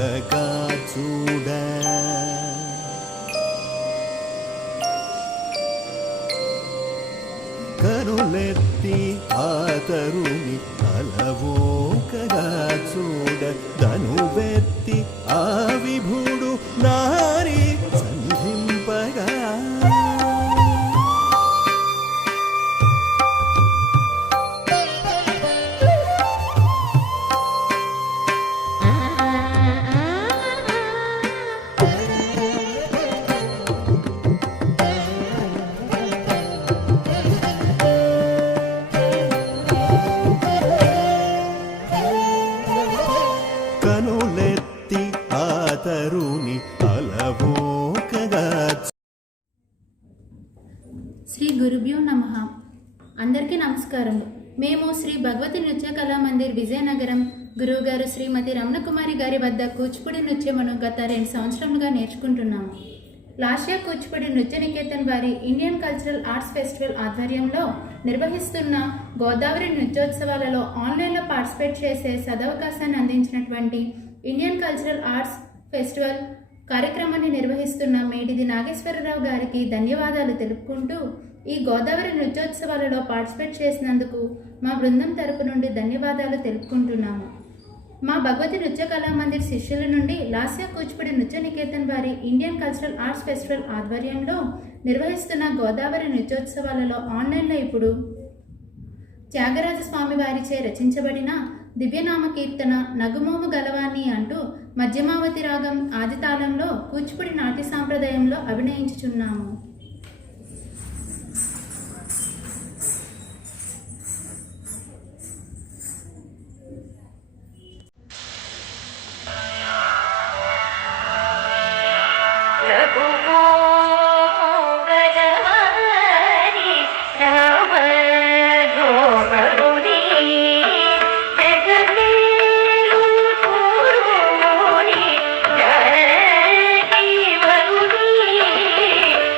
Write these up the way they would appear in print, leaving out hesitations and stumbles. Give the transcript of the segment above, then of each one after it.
చకగా చూడ కనులెత్తి ఆతరుని అలవోకగా చూడ ధనువెత్తి ఆ విభుడు నారి సంధింపగా కనులెత్తి ఆతరుని అలవోకగా. శ్రీ గురుభ్యో నమః. అందరికీ నమస్కారం. మేము శ్రీ భగవతి నృత్య కళా మందిర్ విజయనగరం గురువుగారు శ్రీమతి రమణకుమారి గారి వద్ద కూచిపూడి నృత్యమును గత 2 సంవత్సరములుగా నేర్చుకుంటున్నాము. లాస్యా కూచిపూడి నృత్య నికేతన్ వారి ఇండియన్ కల్చరల్ ఆర్ట్స్ ఫెస్టివల్ ఆధ్వర్యంలో నిర్వహిస్తున్న గోదావరి నృత్యోత్సవాలలో ఆన్లైన్లో పార్టిసిపేట్ చేసే సదవకాశాన్ని అందించినటువంటి ఇండియన్ కల్చరల్ ఆర్ట్స్ ఫెస్టివల్ కార్యక్రమాన్ని నిర్వహిస్తున్న మేడిది నాగేశ్వరరావు గారికి ధన్యవాదాలు తెలుపుకుంటూ ఈ గోదావరి నృత్యోత్సవాలలో పార్టిసిపేట్ చేసినందుకు మా బృందం తరపు నుండి ధన్యవాదాలు తెలుపుకుంటున్నాము. మా భగవతి నృత్య కళా మందిర్ శిష్యుల నుండి లాస్యా కూచిపూడి నృత్య నికేతన్ వారి ఇండియన్ కల్చరల్ ఆర్ట్స్ ఫెస్టివల్ ఆధ్వర్యంలో నిర్వహిస్తున్న గోదావరి నృత్యోత్సవాలలో ఆన్లైన్లో ఇప్పుడు త్యాగరాజ స్వామి వారిచే రచించబడిన దివ్యనామ కీర్తన నగుమోము గలవాణి అంటూ మధ్యమావతి రాగం ఆదితాళంలో కూచిపూడి నాట్య సాంప్రదాయంలో అభినయించుచున్నాము.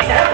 Yeah.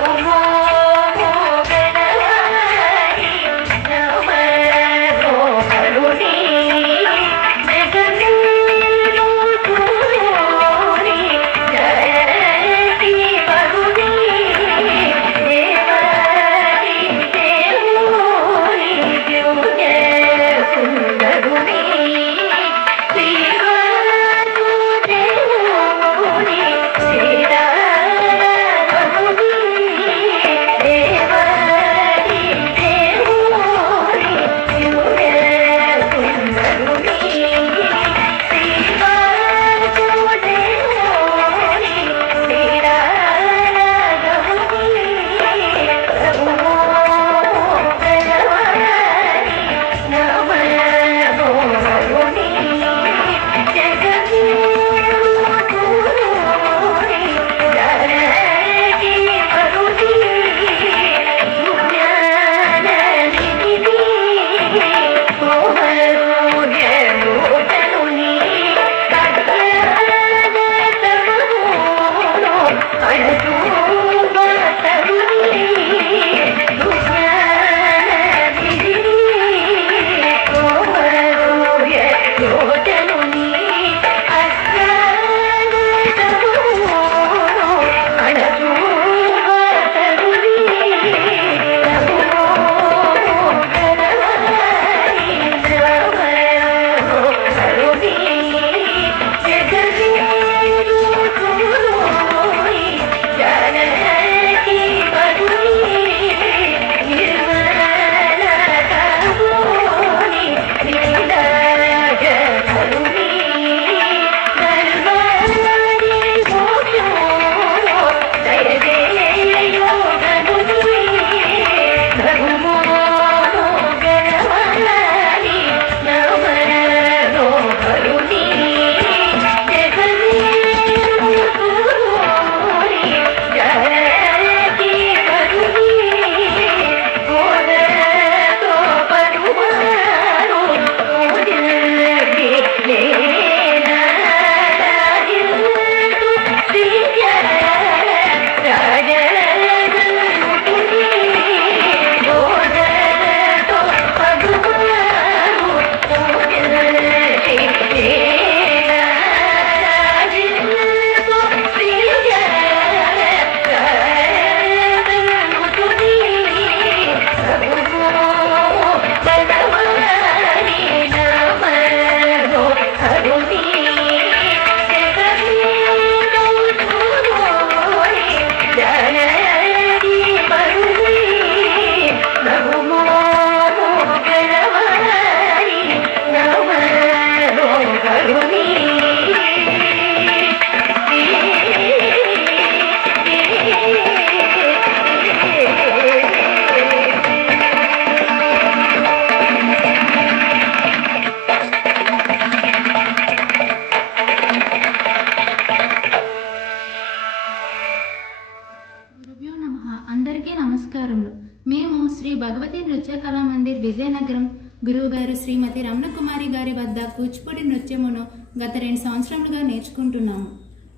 భగవతి నృత్య కళామందిర్ విజయనగరం గురువుగారు శ్రీమతి రమణకుమారి గారి వద్ద కూచిపూడి నృత్యమును గత 2 సంవత్సరాలుగా నేర్చుకుంటున్నాము.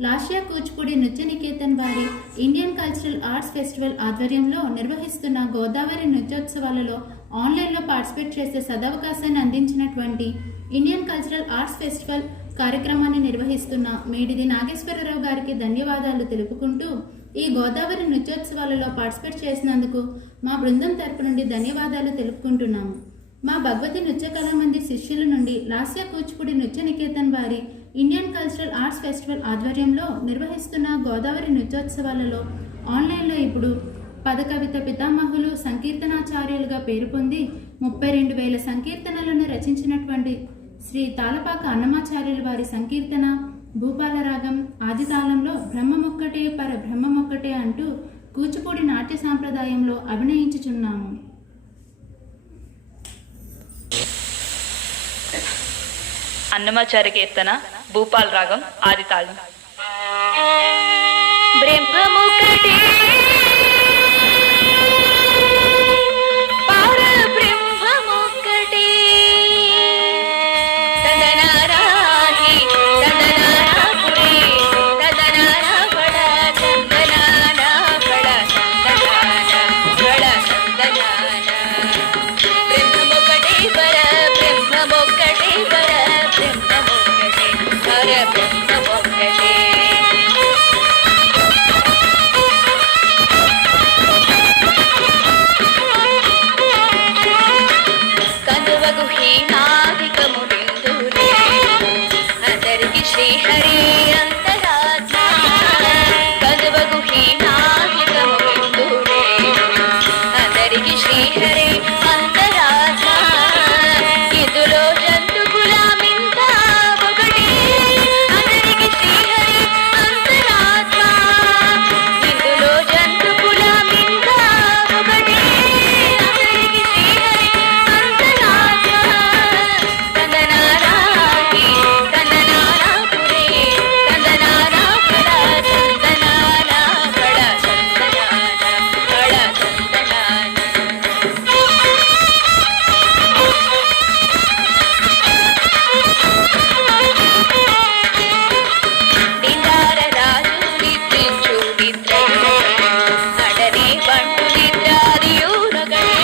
లాస్యా కూచిపూడి నృత్య నికేతన్ వారి ఇండియన్ కల్చరల్ ఆర్ట్స్ ఫెస్టివల్ ఆధ్వర్యంలో నిర్వహిస్తున్న గోదావరి నృత్యోత్సవాలలో ఆన్లైన్లో పార్టిసిపేట్ చేసే సదవకాశాన్ని అందించినటువంటి ఇండియన్ కల్చరల్ ఆర్ట్స్ ఫెస్టివల్ కార్యక్రమాన్ని నిర్వహిస్తున్న మేడిది నాగేశ్వరరావు గారికి ధన్యవాదాలు తెలుపుకుంటూ ఈ గోదావరి నృత్యోత్సవాలలో పార్టిసిపేట్ చేసినందుకు మా బృందం తరపు నుండి ధన్యవాదాలు తెలుపుకుంటున్నాము. మా భగవతి నృత్య కళామందిర్ శిష్యుల నుండి లాస్యా కూచిపూడి నృత్య నికేతన్ వారి ఇండియన్ కల్చరల్ ఆర్ట్స్ ఫెస్టివల్ ఆధ్వర్యంలో నిర్వహిస్తున్న గోదావరి నృత్యోత్సవాలలో ఆన్లైన్లో ఇప్పుడు పదకవిత పితామహులు సంకీర్తనాచార్యులుగా పేరు పొంది 32,000 సంకీర్తనలను రచించినటువంటి శ్రీ తాళపాక అన్నమాచార్యుల వారి సంకీర్తన భూపాలరాగం ఆదితాళంలో బ్రహ్మమొక్కటే పర బ్రహ్మమొక్కటే అంటూ కూచిపూడి నాట్య సాంప్రదాయంలో అభినయించుచున్నాము. అన్నమాచార్య కీర్తన భూపాల రాగం ఆదితాళం. బ్రహ్మముక్కటే పరబ్రహ్మముక్కటే తదనారాహి తదనారాపురే తదనారా బడ తందనానా బడ తందనానా బడ తందనానా బ్రహ్మముక్కటే పర బ్రహ్మముక్కటే పర బ్రహ్మముక్కటే పర బ్రహ్మముక్కటే కనువగు హీనాధికము బిందులే అందరికి శ్రీహరి అంతరాత్మ కనువగు హీనాధికము బిందులే అందరికి శ్రీహరి అంతరాత్మ ఇందులో జంతు గులామింత ఒకటి అందరికి శ్రీహరి అంతరాత్మ ఇందులో జంతు గులామింత ఒకటి అందరికి శ్రీహరి అంతరాత్మ తందనారాహి తందనారాపురే తందనారా బడ తందనానా బడ తందనానా బడ తందనానా నిందార రాజు నిద్రించు నిద్రయు అడనే బంటు నిద్రాదియునగడే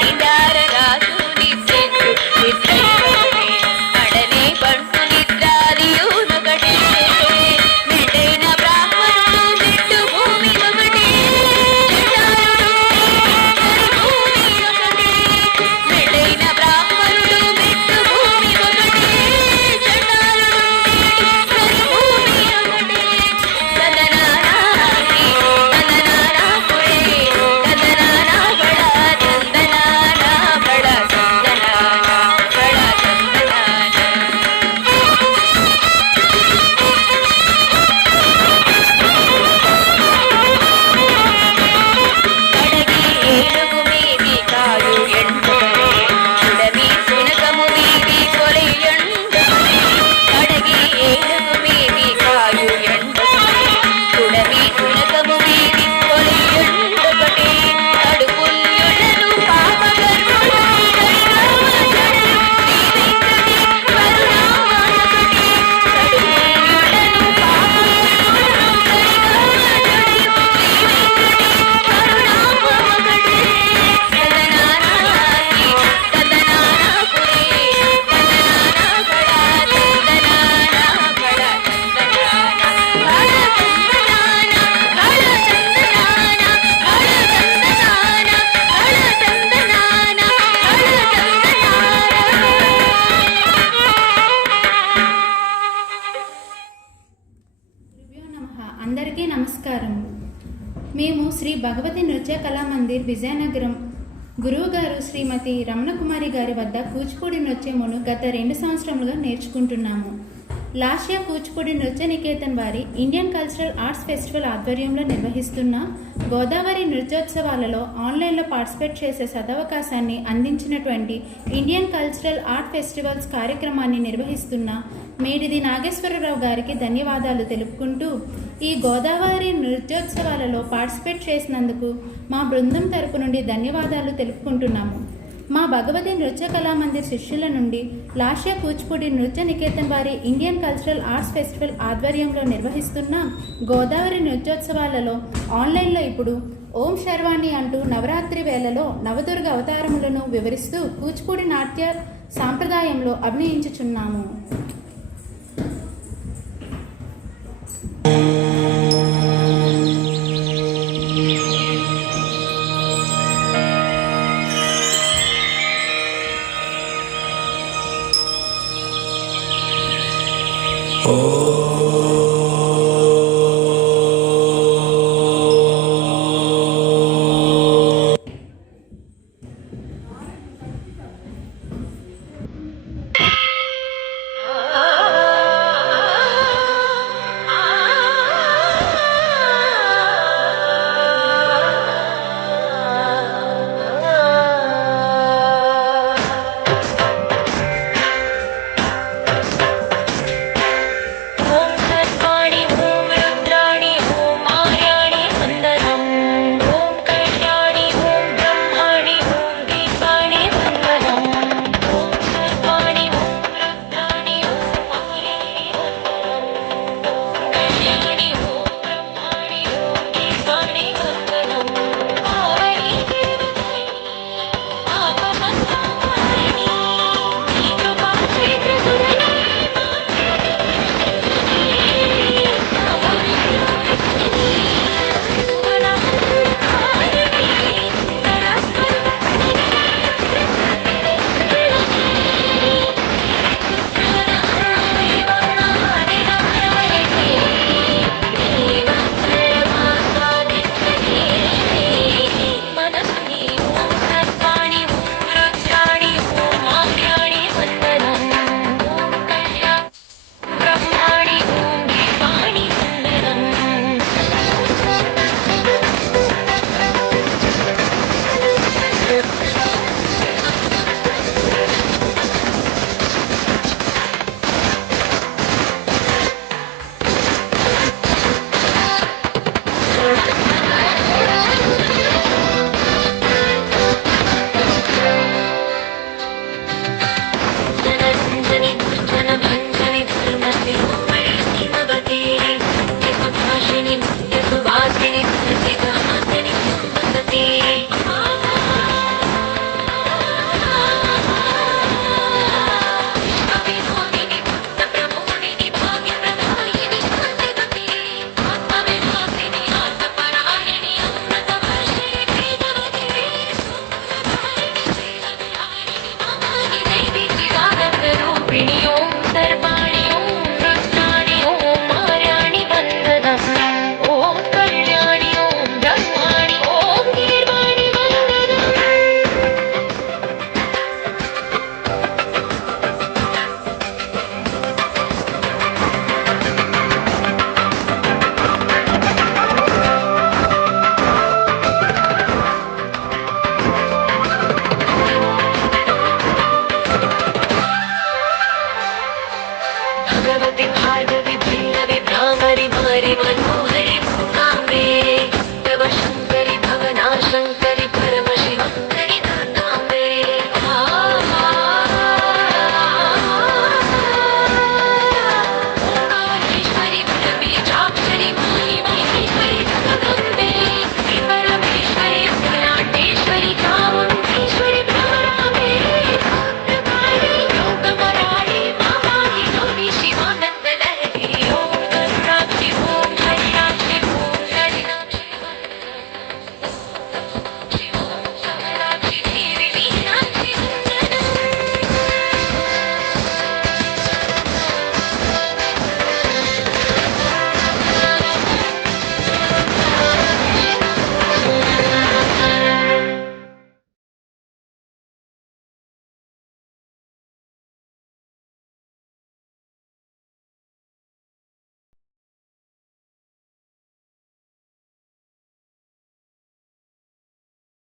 నిందార రాజు నిద్రించు నిద్రయు అడనే బంటు నిద్రాదియునగడే మెండైన బ్రాహ్మణుడు మెట్టు భూమి ఒకటి చండాలుడు భూమి ఒకటి మెండైన బ్రాహ్మణుడు మెట్టు భూమి ఒకటి చండాలుడు భూమి ఒకటి తదనారాహి తదనారాపురే తదనానా బడ తందనానా బడ తందనానా బడ తందనానా అడగి ఏనుగు మీది కాడు ఎండుకనే ఉడమి సునకము మీది కొలై ఎండుకనే అడగి ఏనుగు మీది కాడు ఎండుకనే ఉడమి సునకము మీది కొలై ఎండుకటే కడు పుణ్యులను పాపకర్ములు కరికర్మ జడలు శ్రీ వెంకటి కరుణామయకటే కడు పుణ్యులను పాపకర్ములు కరికర్మ జడలు శ్రీ వెంకటి కరుణామయకటే తదనారాహి తదనారాపురే తదనానా బడ తందనానా బడ తందనానా బడ తందనానా బడ తందనానా బడ తందనానా బడ తందనానా బడ గురుభ్యో నమః. అందరికీ నమస్కారం. మేము శ్రీ భగవతి నృత్య కళామందిర్ విజయనగరం గురువుగారు శ్రీమతి రమణకుమారి గారి వద్ద కూచిపూడి నృత్యమును గత 2 సంవత్సరములుగా నేర్చుకుంటున్నాము. లాస్యా కూచిపూడి నృత్య నికేతన్ వారి ఇండియన్ కల్చరల్ ఆర్ట్స్ ఫెస్టివల్ ఆధ్వర్యంలో నిర్వహిస్తున్న గోదావరి నృత్యోత్సవాలలో ఆన్లైన్లో పార్టిసిపేట్ చేసే సదవకాశాన్ని అందించినటువంటి ఇండియన్ కల్చరల్ ఆర్ట్ ఫెస్టివల్స్ కార్యక్రమాన్ని నిర్వహిస్తున్న మేడిది నాగేశ్వరరావు గారికి ధన్యవాదాలు తెలుపుకుంటూ ఈ గోదావరి నృత్యోత్సవాలలో పార్టిసిపేట్ చేసినందుకు మా బృందం తరపు నుండి ధన్యవాదాలు తెలుపుకుంటున్నాము. మా భగవతి నృత్య కళామందిర్ శిష్యుల నుండి లాస్య కూచిపూడి నృత్య నికేతన్ వారి ఇండియన్ కల్చరల్ ఆర్ట్స్ ఫెస్టివల్ ఆధ్వర్యంలో నిర్వహిస్తున్న గోదావరి నృత్యోత్సవాలలో ఆన్లైన్లో ఇప్పుడు ఓం శర్వాణి అంటూ నవరాత్రి వేళలో నవదుర్గ అవతారములను వివరిస్తూ కూచిపూడి నాట్య సాంప్రదాయంలో అభినయించుచున్నాము. ఓ